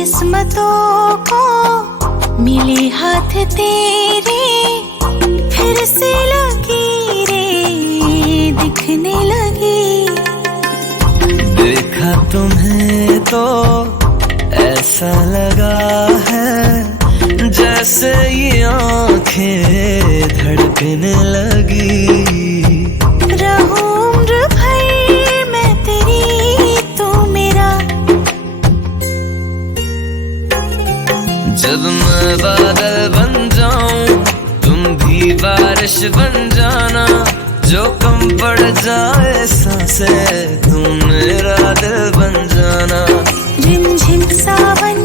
किस्मतों को मिले हाथ तेरे, फिर से लकीरें दिखने लगी। देखा तुम्हें तो ऐसा लगा है जैसे ये आंखें धड़कने लगी। रहूं उम्र भर मैं तेरी, तू मेरा। जब मैं बादल बन जाऊं तुम भी बारिश बन जाना, जो कम पड़ जाए सांसें तुम मेरा दिल बन जाना। रिमझिम सावन